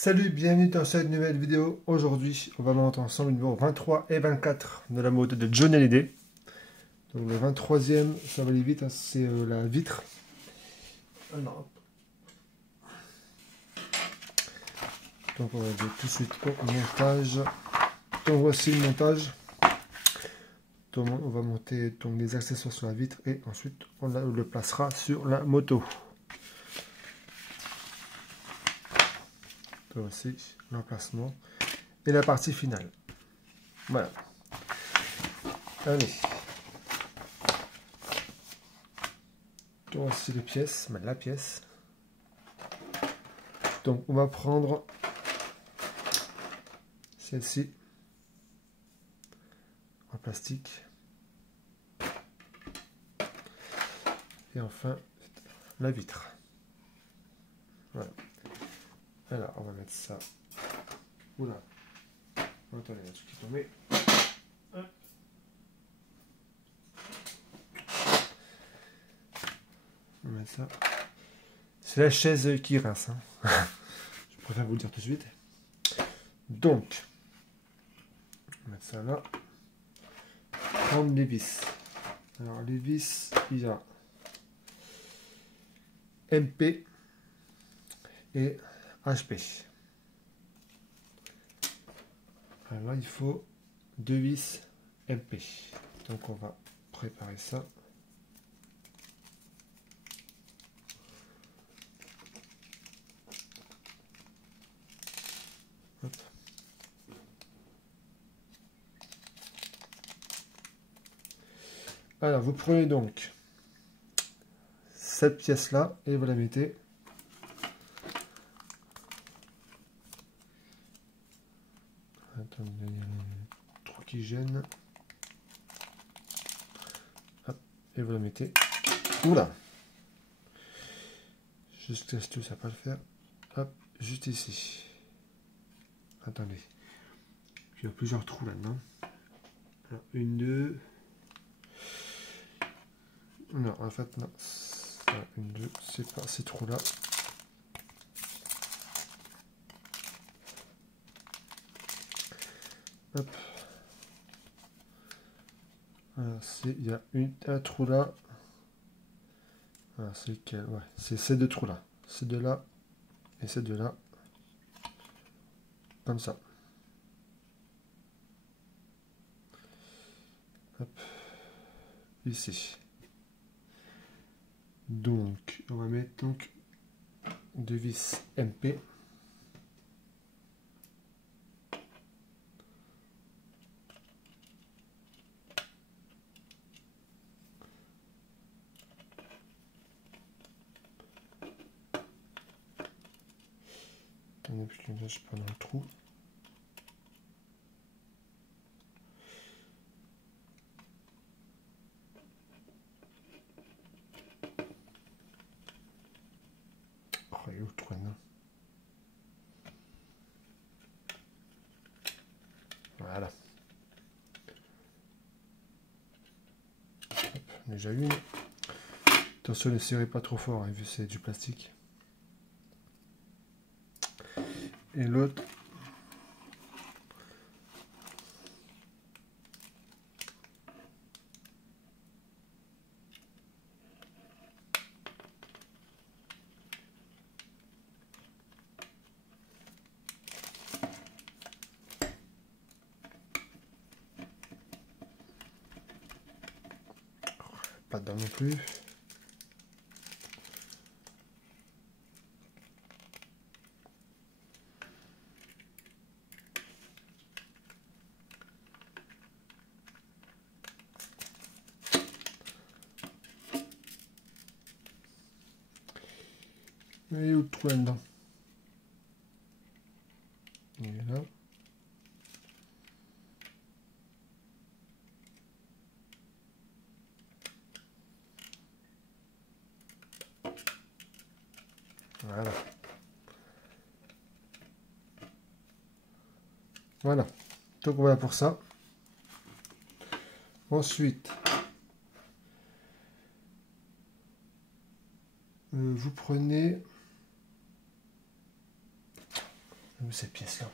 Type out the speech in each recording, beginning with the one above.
Salut, bienvenue dans cette nouvelle vidéo. Aujourd'hui, on va monter ensemble le numéro 23 et 24 de la moto de John Hallyday. Donc le 23e, ça va aller vite, hein, c'est la vitre. Alors, donc on va aller tout de suite au montage. Donc voici le montage. Donc, on va monter donc, les accessoires sur la vitre et ensuite on le placera sur la moto. Donc voici l'emplacement et la partie finale. Voilà. Allez. Donc voici les pièces, la pièce. Donc on va prendre celle-ci en plastique. Et enfin la vitre. Voilà. Alors on va mettre ça. Oula. Attendez, il y a tout qui est tombé. On va mettre ça. C'est la chaise qui rince. Hein. Je préfère vous le dire tout de suite. Donc, on va mettre ça là. Prendre les vis. Alors les vis, il y a MP et HP. Alors là, il faut 2 vis MP. Donc on va préparer ça. Hop. Alors vous prenez donc cette pièce là et vous la mettez attendez, il y a un trou qui gêne. Hop, et vous la mettez. Oula, juste teste, ça va pas le faire. Hop, juste ici. Attendez, il y a plusieurs trous là-dedans. Alors, une, deux. Non, en fait, non. Une, deux, c'est pas ces trous-là. Hop. Voilà, il y a un trou là. Voilà, c'est lequel? Ouais, c'est ces deux trous-là. Ces deux-là et ces deux-là. Comme ça. Hop. Ici. Donc, on va mettre donc 2 vis MP. Attendez, parce que là, je prends un trou. Oh, il est où le trou là? Voilà. Hop, déjà une. Attention, ne serrez pas trop fort, hein, vu que c'est du plastique. Et l'autre. Pas dedans non plus. Et où le trou là-dedans? Il est là. Voilà. Voilà. Donc voilà pour ça. Ensuite, vous prenez Où cette pièce-là?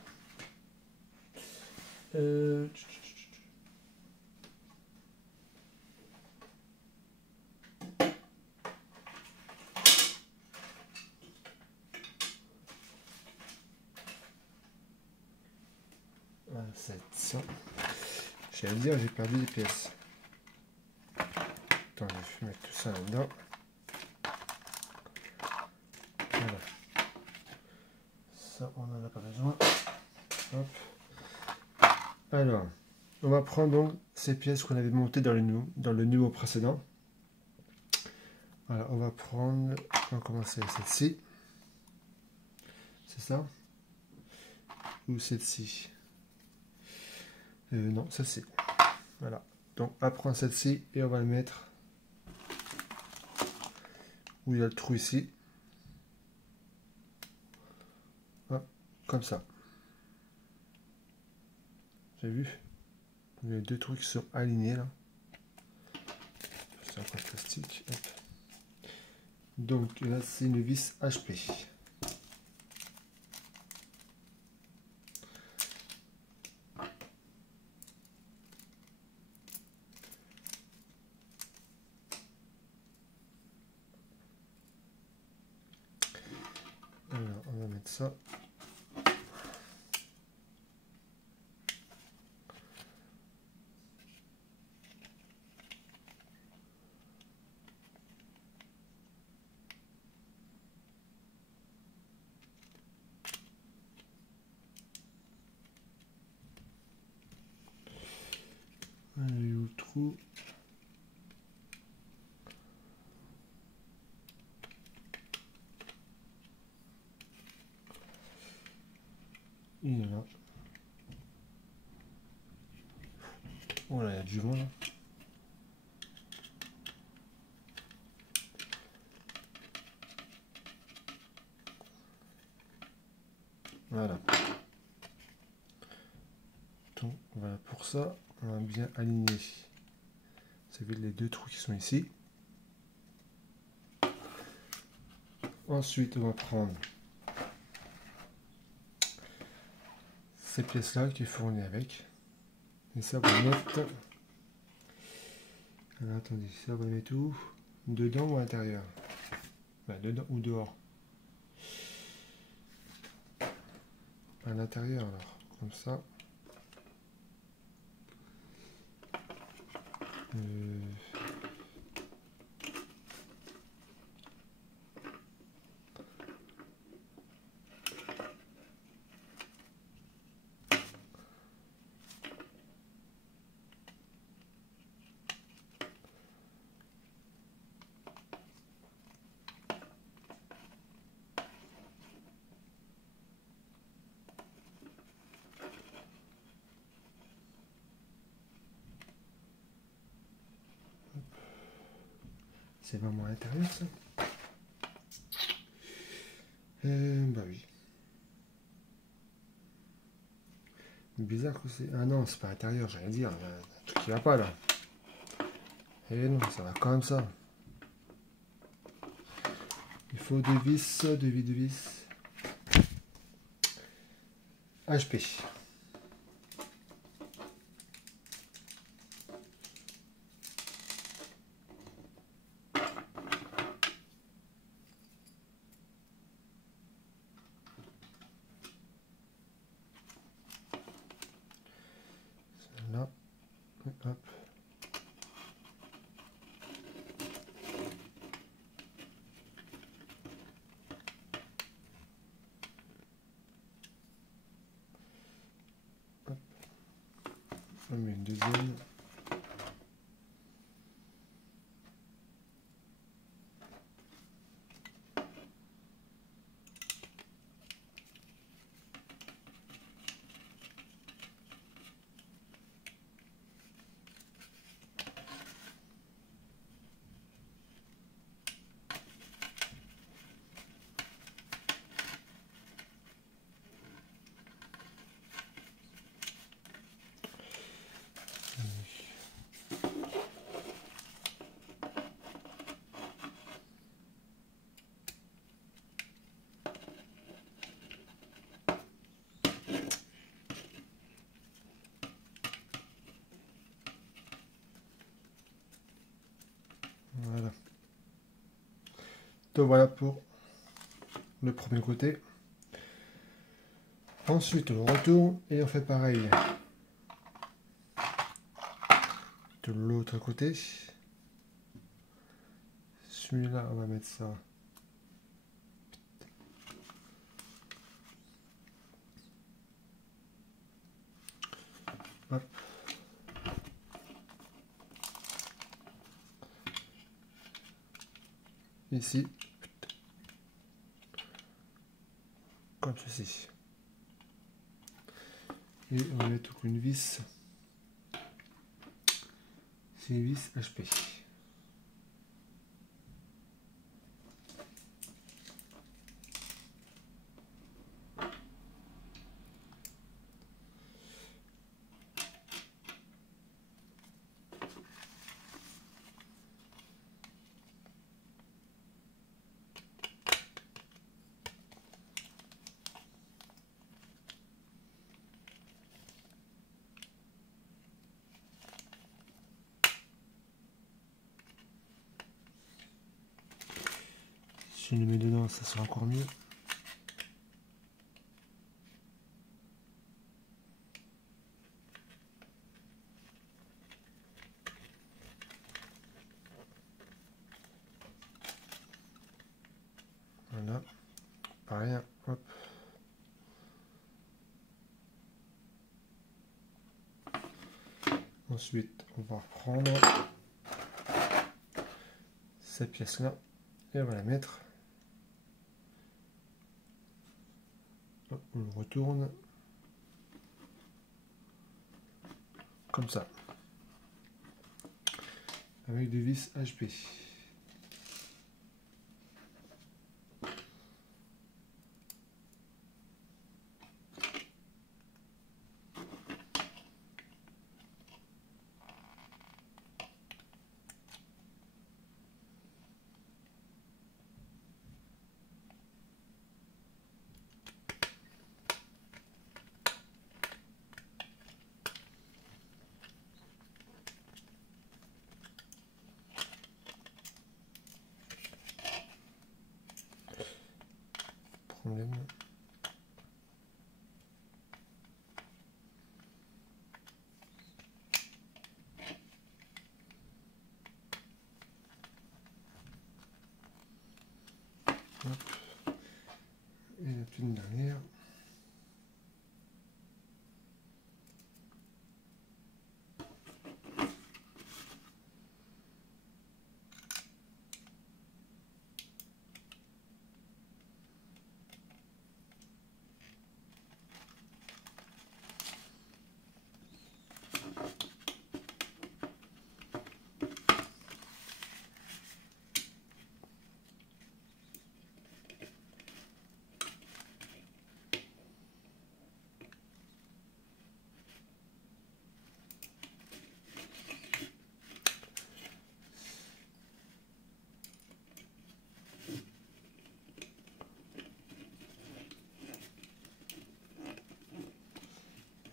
Voilà, 700. J'allais dire, j'ai perdu des pièces. Attends, je vais mettre tout ça là-dedans. Voilà. Ça, on n'en a pas besoin. Hop. Alors, on va prendre donc ces pièces qu'on avait montées dans le niveau précédent. Voilà, on va commencer avec celle-ci. C'est ça? Ou celle-ci? Non, celle-ci. Voilà. Donc, on va prendre celle-ci et on va le mettre où il y a le trou ici. Hop, comme ça. J'ai vu? Il y a deux trous qui sont alignés là. C'est encore plastique. Hop. Donc là, c'est une vis HP. Alors, on va mettre ça. Allez, où le trou? Il est là. Oh là, il y a du vent là. Voilà. Donc voilà, pour ça, on va bien aligner. Vous savez les deux trous qui sont ici. Ensuite, on va prendre ces pièces-là qui est fournies avec. Et ça, on va mettre... Alors, attendez, ça, on va mettre où? Dedans ou à l'intérieur? Ben, dedans ou dehors? À l'intérieur, alors. Comme ça. C'est vraiment à l'intérieur, ça? Bah oui. Bizarre que c'est... Ah non, c'est pas à l'intérieur, j'allais dire. Il y a un truc qui va pas, là. Eh non, ça va comme ça. Il faut deux vis, deux vis. HP. Là. Hop. Hop. On met une deuxième. Donc voilà pour le premier côté. Ensuite on retourne et on fait pareil de l'autre côté. Celui-là on va mettre ça. Hop. Ici. Comme ceci. Et on va mettre une vis. C'est une vis HP. Si je le mets dedans, ça sera encore mieux. Voilà. Pareil, hop. Ensuite, on va reprendre cette pièce-là et on va la mettre. Hop, on le retourne comme ça, avec des vis HP. Problème. Hop. Et la petite dernière.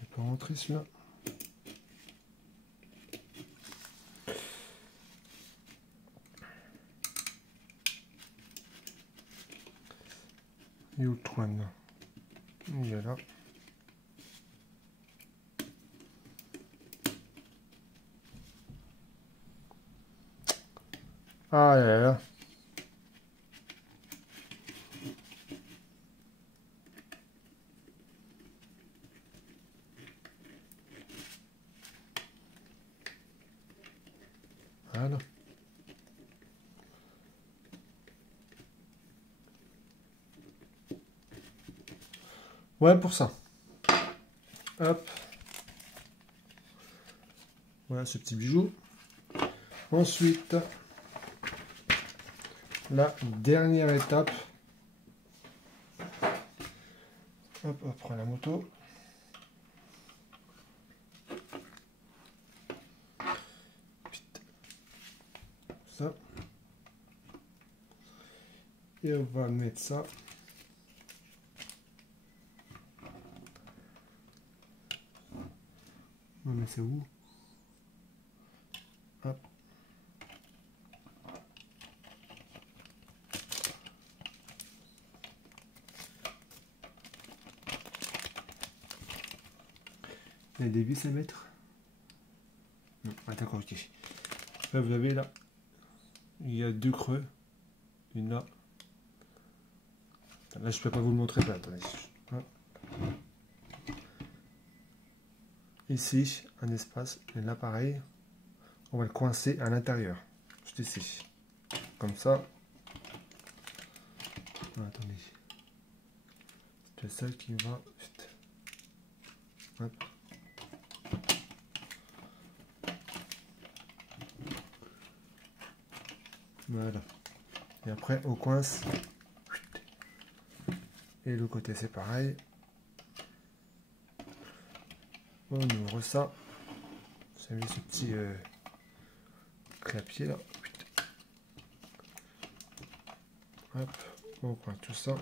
Il peut rentrer celui-là. Et où le trône? Il est là. Ah là là. Voilà. Ouais, pour ça. Hop. Voilà ce petit bijou. Ensuite, la dernière étape. Hop, on prend la moto. Ça. Et on va mettre ça. On va mettre ça où? Hop. Il y a des vis à mettre. Non, ah, d'accord, ok. Là, vous avez là, il y a 2 creux. Une là. Là, je peux pas vous le montrer. Là, attendez. Hop. Ici, un espace. Et là, pareil. On va le coincer à l'intérieur. Juste ici. Comme ça. Ah, attendez. C'est ça qui va. Hop. Voilà. Et après, on coince. Et le côté, c'est pareil. On ouvre ça. Vous avez ce petit clapier là. Hop, on coince tout ça.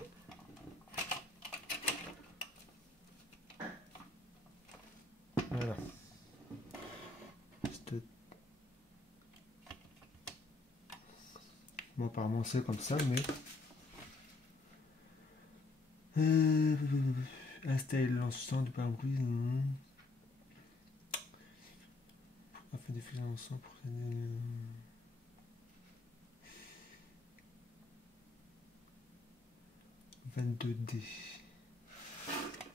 Voilà. Bon, apparemment c'est comme ça, mais installer l'encens de pare-brise. Afin de faire l'encens pour 22D.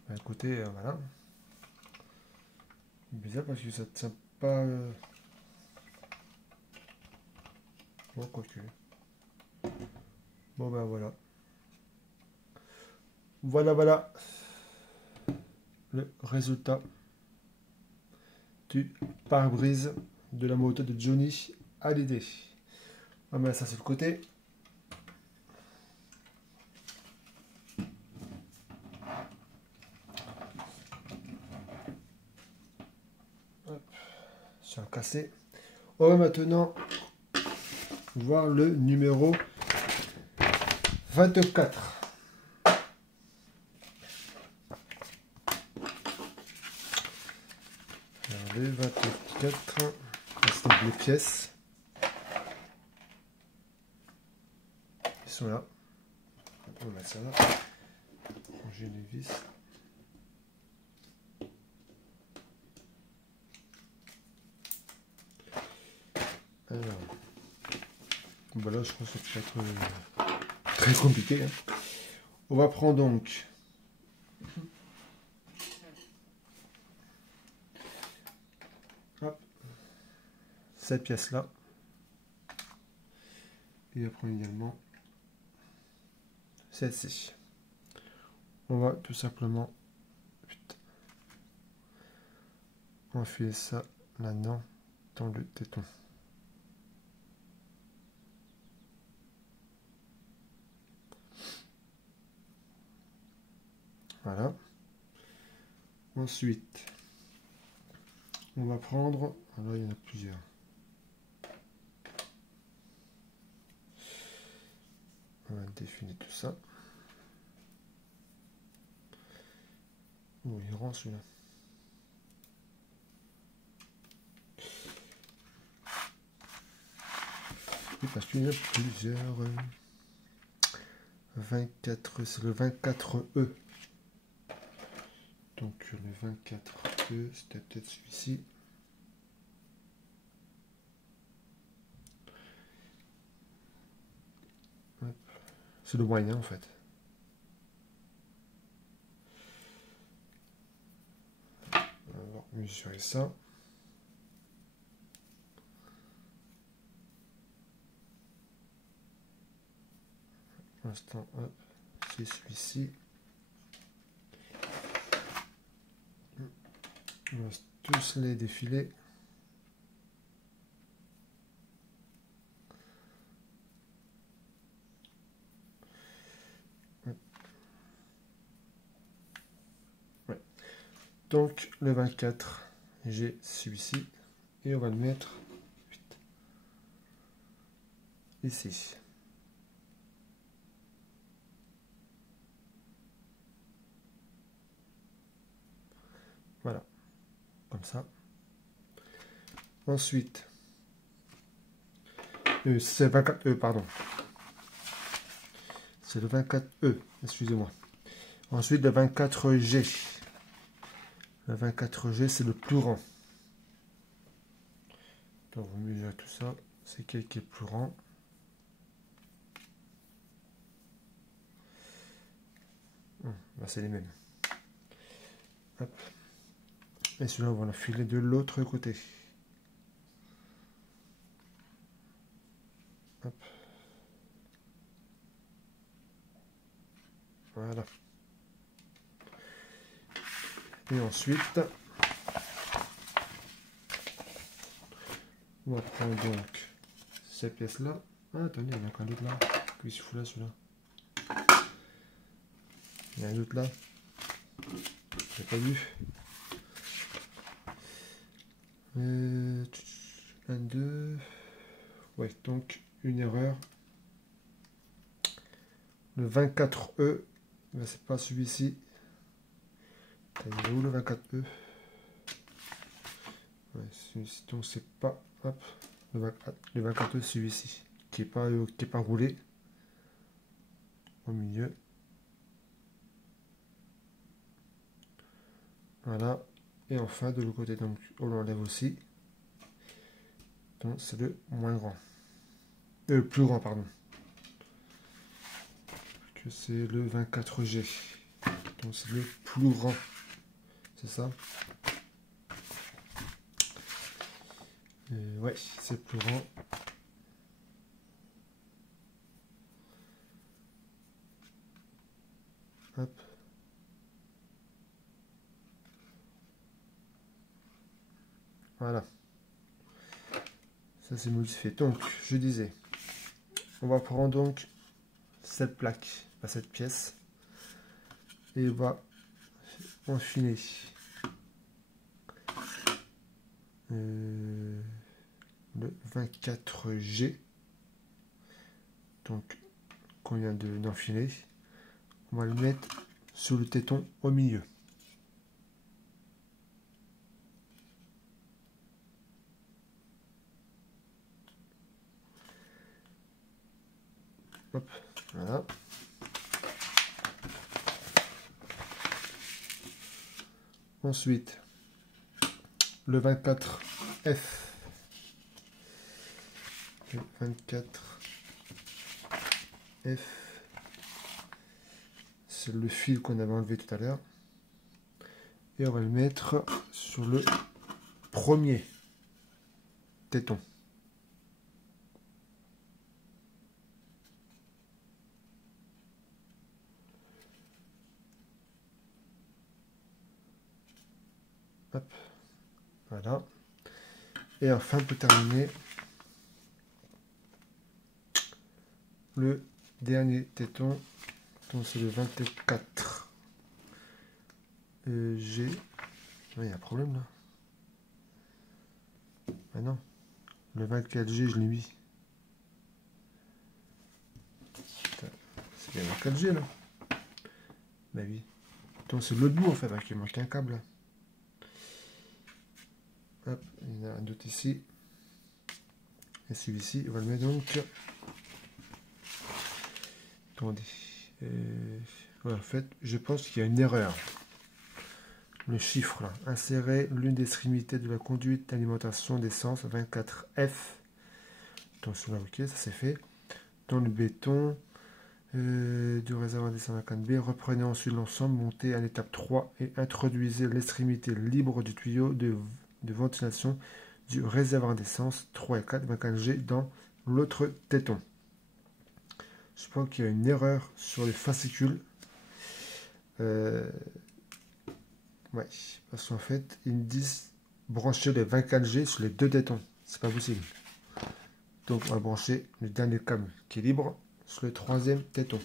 Bah, écoutez, voilà. Bizarre parce que ça ne tient pas. Bon, quoique. Bon, ben voilà. Voilà le résultat du pare-brise de la moto de Johnny Hallyday. On va mettre ça sur le côté. Hop, sur un cassé. On va maintenant voir le numéro 24. Regardez, 24. C'est les pièces. Ils sont là. On va mettre ça là. Ranger les vis. Alors, voilà, je pense que ça peut être très compliqué. Hein. On va prendre donc hop, cette pièce là. Et on va prendre également celle-ci. On va tout simplement enfiler ça là-dedans dans le téton. Voilà. Ensuite, on va prendre, alors il y en a plusieurs. On va définir tout ça. Oh, il rend celui-là. Oui, parce qu'il y en a plusieurs. 24, c'est le 24E. Donc le 24E, c'était peut-être celui-ci. C'est le moyen en fait. On va mesurer ça. Pour l'instant, c'est celui-ci. On va tous les défiler. Ouais. Donc le 24, j'ai celui-ci. Et on va le mettre ici. Voilà. Comme ça. Ensuite, c'est 24E, pardon. C'est le 24E, excusez-moi. Ensuite, le 24G. Le 24G, c'est le plus grand. Donc, vous mesurez tout ça. C'est quel qui est le plus grand? Bah, c'est les mêmes. Hop. Et celui-là, on va l'enfiler de l'autre côté. Hop. Voilà. Et ensuite, on va prendre donc cette pièce-là. Ah, attendez, il y en a qu'un autre là. Qu'est-ce qu'il fout là, celui-là? Il y a un autre là. J'ai pas vu. 1, 2. Ouais, donc une erreur. Le 24E, c'est pas celui-ci. Il est où le 24E? Ouais, donc c'est pas. Hop, le 24E, celui-ci. Qui est pas roulé. Au milieu. Voilà. Et enfin, de l'autre côté, donc on l'enlève aussi. Donc c'est le moins grand. Le plus grand, pardon. Que c'est le 24G. Donc c'est le plus grand. C'est ça? Ouais, c'est le plus grand. Hop. Voilà. Ça c'est modifié. Donc, je disais, on va prendre donc cette plaque, cette pièce, et on va enfiler le 24G. Donc, qu'on vient d'enfiler, on va le mettre sur le téton au milieu. Hop, voilà. Ensuite, le 24F. Le 24F. C'est le fil qu'on avait enlevé tout à l'heure. Et on va le mettre sur le premier téton. Hop, voilà. Et enfin, pour terminer, le dernier téton, donc c'est le 24 G. Il y a un problème là. Ah non, le 24G, je l'ai mis. C'est bien le 24G là. Bah oui. Donc c'est l'autre bout en fait, avec il manque un câble là. Hop, il y en a un autre ici. Et celui-ci, on va le mettre donc. Attendez. Ouais, en fait, je pense qu'il y a une erreur. Le chiffre là. Insérer l'une des extrémités de la conduite d'alimentation d'essence 24F. Donc cela, ok, ça c'est fait. Dans le béton du réservoir d'essence 24B. Reprenez ensuite l'ensemble, montez à l'étape 3 et introduisez l'extrémité libre du tuyau de ventilation du réservoir d'essence 3 et 4 24G dans l'autre téton. Je pense qu'il y a une erreur sur les fascicules. Ouais, parce qu'en fait, ils me disent brancher les 24G sur les deux tétons. C'est pas possible. Donc, on va brancher le dernier câble qui est libre sur le troisième téton.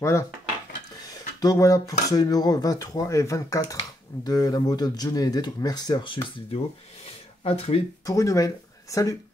Voilà. Donc voilà pour ce numéro 23 et 24 de la moto Johnny Hallyday. Donc merci d'avoir suivi cette vidéo. À très vite pour une nouvelle. Salut!